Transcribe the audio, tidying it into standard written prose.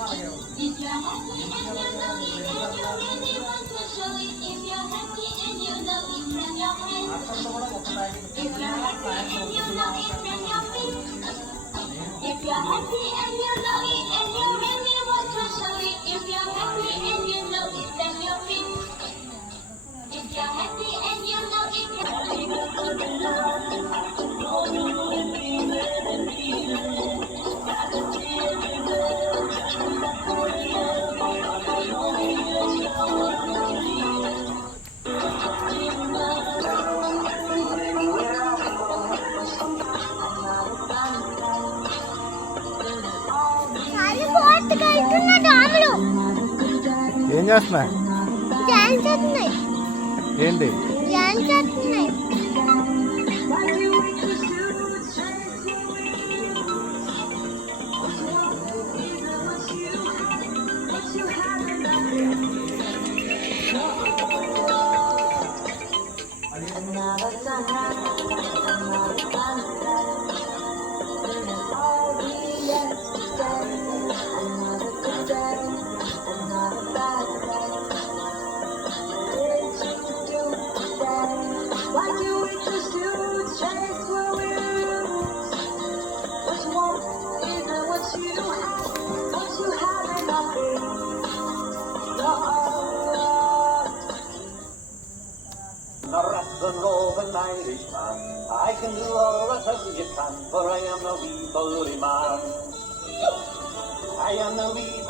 If you're happy and you know it, and you really want to show it. If you're happy and you know it, clap your hands. If you're happy and you know it, clap your feet. If you're happy and you know it, and you really want to show it. If you're happy and you know it, clap your feet. If you're happy and you know it, ఏం చేస్తున్నా? ఏంటి? The rest of Northern Irishman, I can do all that you can, for I am the wee bully man. I am the wee bully